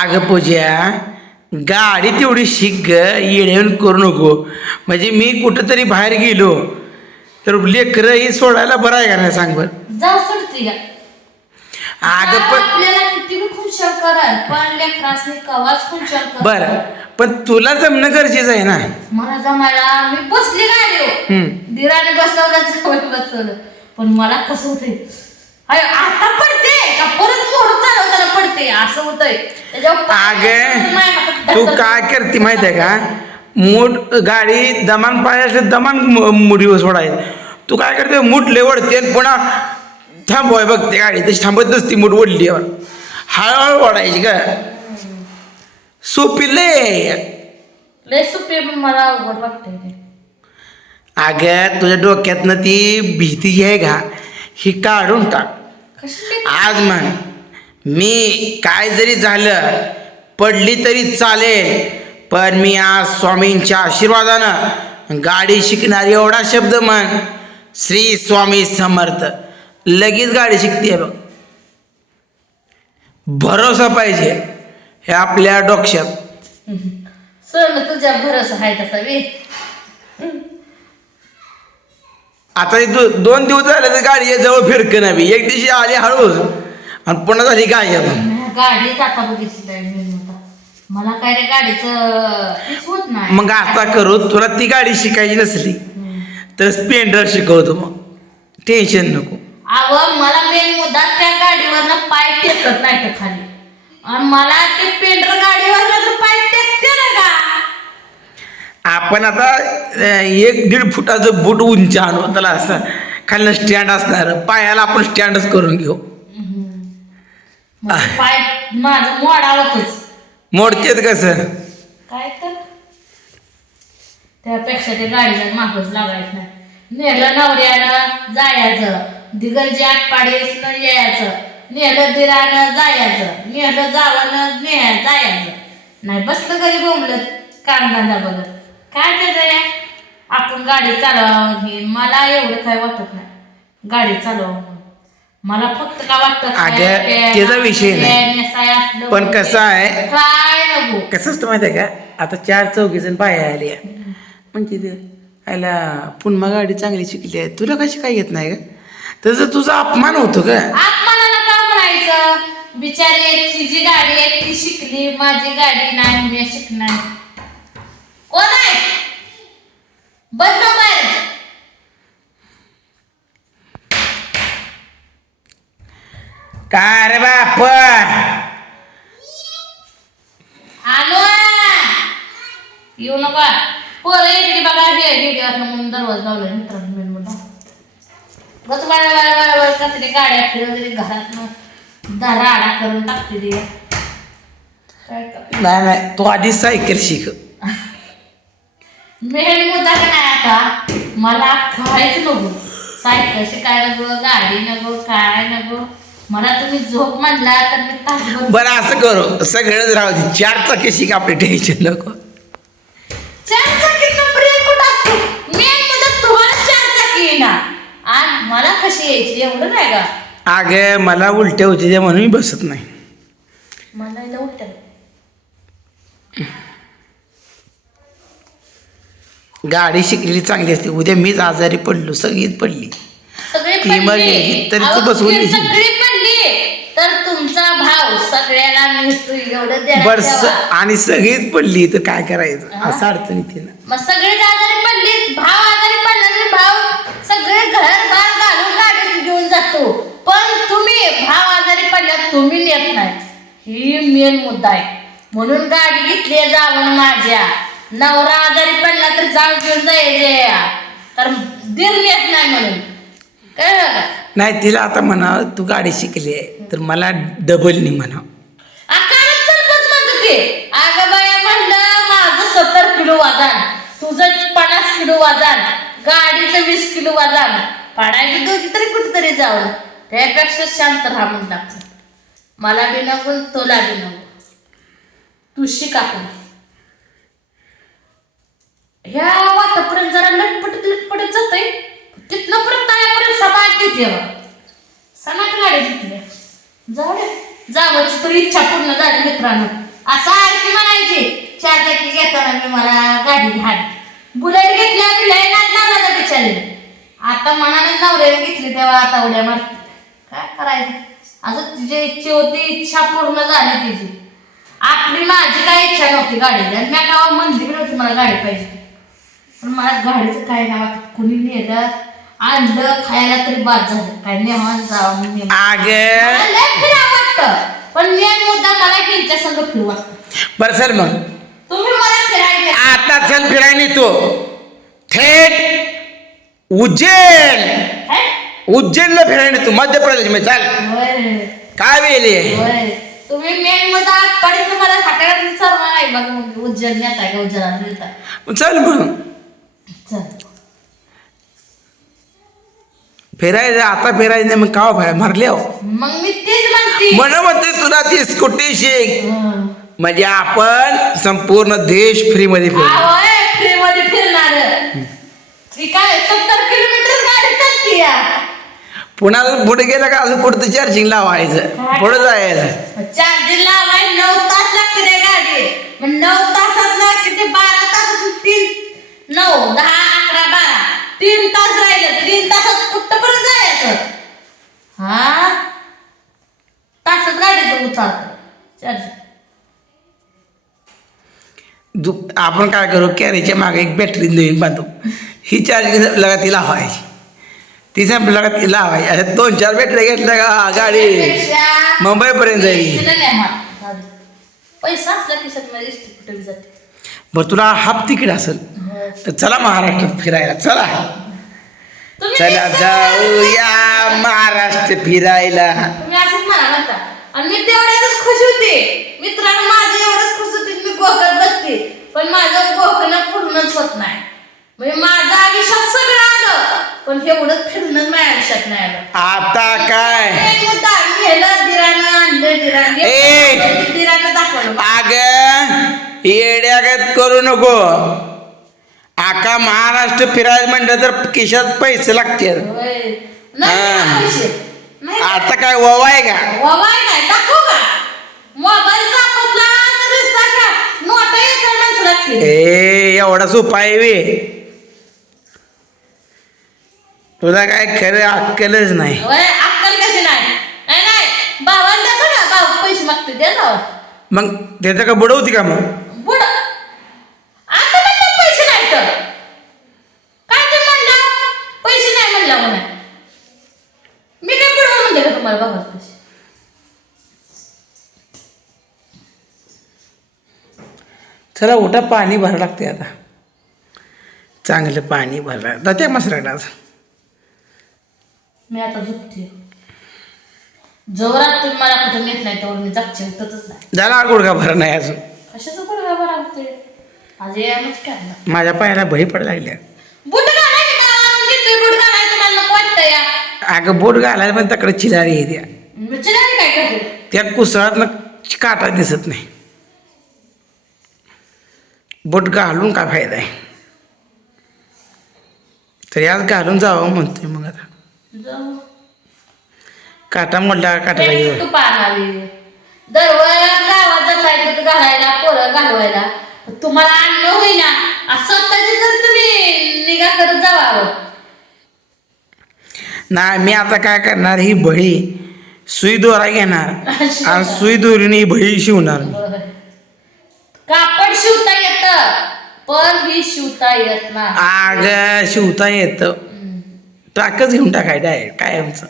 अगं पूजा, गाडी तेवढी शिक ग, येड्यावरून करू नको. म्हणजे मी कुठंतरी बाहेर गेलो तर लेकरं ही सोडायला बरं आहे का नाही सांग बरं. जाऊ सोडते का अगं पण आपल्याला किती खुशाल कराल पण लेकरासनी कवाच खुशाल कर. बरं, पण तुला जमणं गरजेचं आहे ना. मला जमायला मी बसली गाडीवर, दिराने बसवलं जवळ बसवलं, पण मला कसं होतंय आता पडते का परत मोडून चालवताना पडते असं होतंय. अगं तू काय करते माहिती आहे का, मूठ गाडी दमान पाहिजे दमान मुडीवर सोडायचं. तू काय करते, मूठ लेवडते आणि पुन्हा थांबवाय बघते गाडी, तशी थांबत नसती. मूठ ओढली हळूहळू ओढायची का, सोपी लय सुपे मला अवघड वाटतंय. अगं तुझ्या डोक्यातनं ती भीती जी आहे का ही काढून टाक. आज म्हण, मी काय जरी झालं पडली तरी चालेल, पण मी आज स्वामींच्या आशीर्वादानं गाडी शिकणार एवढा शब्द म्हण, श्री स्वामी समर्थ. लगेच गाडी शिकते बघ. भरोसा पाहिजे हे आपल्या डोक्यात. सर तुझ्या भरोसा आहे तसा बी. आता 2 दिवस झाले तर गाडी जवळ फिरकं नाही. एक दिवशी आली हळूच आणि पुन्हा झाली गाडी. गाडीच आता बघितली मला काय रे गाडीच होत नाही. मग आता करू, तुला ती गाडी शिकायची नसली तर स्प्लेंडर शिकवतो, मग टेन्शन नको. अव मला मेन मुद्दा त्या गाडीवरनं पाय टेकत नाही तर खाली, आणि मला ते पेंडर गाडीवरनं तर पाय टेकते ना का. आपण आता 1-1.5 फुटाचं बूट उंच आणू, त्याला असं खाली स्टँड असणार, पायाला आपण स्टँडच करून घेऊ. पाय माझं मोडावतच. मोडतेत कसं काय तर त्यापेक्षा ते गाडीला मागच लागायचं नाही. नेलं नवऱ्यानं जायचं, दिगंजी आटपाडीसनं यायचं, नेलं दिरानं जायचं, नेलं जावानं जायचं. नाही बसलं घरी बोंबलत कामधंदा बघत. काय त्याचं या आपण गाडी चालवावं हे मला एवढं काय वाटत नाही. गाडी चालवावं मला फक्त का वाटतं अगं त्याचा विषय नाही, पण कसं आहे, काय नको कसं असतं माहिती आहे का, आता 4-4 जण बाया आल्या म्हणजे आयला पुन्हा गाडी चांगली शिकली आहे, तुला कशी काय येत नाही का, त्याचा तुझा अपमान होतो का. अपमानाला का म्हणायचं, बिचारी तिची गाडी आहे ती शिकली, माझी गाडी नाही मी शिकणार. कोण आहे बस बाहेर. काय रे बाप, आलो येऊ नका पोरं येते बघा. गेली म्हणून दरवाजा लावला मित्रांनो. मेन मुद्दा बस वाळ कसरी गाड्या फिरवते घरात राडा करून टाकते ते. काय नाही नाही, तू आधी सायकल शिक. मेन मुद्दा का नाही आता मला काहीच नको, सायकल शिकायला नको, गाडी नको, काय नको. मला तुम्ही झोप म्हणला तर मी तासभर. बरं असं करू, सगळंच राहू दे, 4 चाकी शिक, आपले टेन्शन नको. 4 चाकीचा ब्रेक कुठं असतो, मेन मुद्दा तुम्हाला 4 चाकी येणार आणि मला कशी यायची एवढं नाही का. अगं मला उलट्या होते त्या म्हणून मी बसत नाही. मला इथं उलट्या गाडी शिकलेली चांगली असते. उद्या मीच आजारी पडलो, सगळीच पडली, सगळे ती मरली तरी तू बसवून देशील. सगळी पडली तर तुमचा भाव सगळ्याला मिळतो एवढं द्या. बरं आणि सगळीच पडली तर काय करायचं, असं अडचण येते ना. मग सगळेच आजारी पडली, भाव आजारी पडला तरी भाव सगळे घर बार घालून गाडीत घेऊन जातो, पण तुम्ही भाव आजारी पडल्यात तुम्ही नेत नाही. ही मेन मुद्दा आहे. म्हणून गाडी घेतली जावं माझ्या. नवरा आजारी पडला तर जाऊन घेऊन जायचे, तर दीर नेत नाही म्हणून काय बघा. नाही तिला आता म्हणा तू गाडी शिकली आहे तर मला डबल नाही म्हणा. अगं बाया म्हणलं माझं 70 किलो वजन, तुझं 50 किलो वजन, गाडीचं 20 किलो वजन, पाडायचं दोघी तरी कुठेतरी जाऊ, त्यापेक्षा शांत राहा म्हणून लागतं. मला बी नको तुला बी नको, तू शिक. आपण ह्या वातापर्यंत जरा लटपटत जातंय, तिथनं परत तळ्यापर्यंत समाज देते समाज गाडी घेतली जाऊ दे. जावंची तर इच्छा पूर्ण झाली मित्रांनो. असं आरती म्हणायची 4 चाकी घेताना मी मला गाडी घाली, बुलेट घेतल्या बिलाय नाद बिचारी. आता मनाने नवऱ्याने घेतली तेव्हा आता उड्या मारते. काय करायचं, असं तिची इच्छा होती, इच्छा पूर्ण झाली तिची. आपली माझी काय इच्छा नव्हती गाडीची, आणि मी गावात म्हणली बी नव्हती मला गाडी पाहिजे. पण मला गाडीचं काय नाव कुणी नेलं आणलं खायला तरी बाद झालं. काय नेहमान जावं वाटतं, पण मेन मुद्दा मला त्यांच्या संग फिरू वाटतं. बरं सर, मग तुम्ही मला फिरायला आता चल फिरायला तो थेट उज्जैनला फिरायला तू मध्य प्रदेश मध्ये चाल. काय वेळ तुम्ही मेन मुद्दा पडे तुम्हाला हाताळत विचारणार नाही. बघ उज्जैन येताय का उज्जैनात येतात. चल मग चल फिरायचं आता फिरायचं नाही मग काव फिराय मारले हो. मग मी तेच म्हणते म्हणते तुला ती स्कूटी शिक म्हणजे आपण संपूर्ण देश फ्री मध्ये फिरू. फ्री मध्ये फिरणार. ती काय 70 किलोमीटर गाडी चालते या. पुन्हा पुढे गेलं का अजून पुढचं चार्जिंग लावायचं पुढे जायचं. चार्जिंग लावाय 9 तास लागते रे गाडी. मग 9 तासात ना किती 12 तास 3 9 10 11 12 3 तास राहिले. 3 तासात कुठपर्यंत जायचं. हा तासात गाडीचं उतरतं चार्जिंग. आपण काय करू कॅरीच्या मागे एक बॅटरी नवीन बांधू. ही चार्जिंग लगा ती लावायची, ती संपली लगा ती लावायची. अशा 2-4 बॅटरी घेतल्या का गाडी मुंबईपर्यंत जाईल. पैसा असला खिशात माझी कुठे जाते. बरं तुला हाफ तिकीट असेल तर चला महाराष्ट्रात फिरायला. चला चला जाऊया महाराष्ट्र फिरायला. तुम्ही असंच मला म्हणता आणि मी तेवढ्यातच खुश होते. मित्रांनो माझी एवढंच खुश होते मी गोकत बसते, पण माझं गोकणं पूर्णच होत नाही. म्हणजे माझं आयुष्यात सगळं आलं पण एवढं फिरणंच माझ्या आयुष्यात नाही आलं. आता काय दिरानं दाखवलं. अग येड्यागत करू नको. आका महाराष्ट्र फिरायला म्हणलं तर खिशात पैसे लागतील. आता काय ववा आहे का? काय दाखवू का मोबाईल एवढाच उपाय वे. तुला काय खरं अक्कलच नाही. अक्कल कशी नाही. नाही भावाला देतो ना, भाऊ पैसे मागते दे ना. मग त्याचं का बुडवती का मग? बुड आता म्हणलं पैसे नाही तर काय ते म्हणलं पैसे नाही म्हणलं म्हणा. मी काय बुडवून म्हणते का तुम्हाला भावाला पैसे. चला उठा, पाणी भरावं लागते आता. चांगलं पाणी भरला जाते मसरायला. मी आता झोपते. जोरात तुम्ही मला कुठं नेत नाही तेवढं मी जागचे उठतच नाही. झाला गुडघा भरा नाही अजून. कशाचं गुडघा बरा होते आज यामच काय ना. माझ्या पायाला बही पडायला लागल्या. बुट घालायचे का आणून घेतोय. बुट घालायचं मला नको वाटतं या. अगं बोट घालायला पण तकडे चिलारी येते. चिलारी काय करते त्या कुसळात काटा दिसत नाही. बोट घालून काय फायदा आहे. तरी आज घालून जावं म्हणतोय. मग आता काटा मोडला काटाला घेऊन तू पाहावी दरवेळेला गावात जायचं दूध घालायला पोरं घालवायला. तुम्हाला अन्न होईना असं तर तुम्ही निगा करत जावं. नाही मी आता काय करणार, ही बळी सुई दोरा घेणार आणि सुई दोरीने ही बळी शिवणार. कापड शिवता येत पण ही शिवता येत नाही. आग शिवता येत टाकच घेऊन टाकाय डायरेक्ट काय आमचं.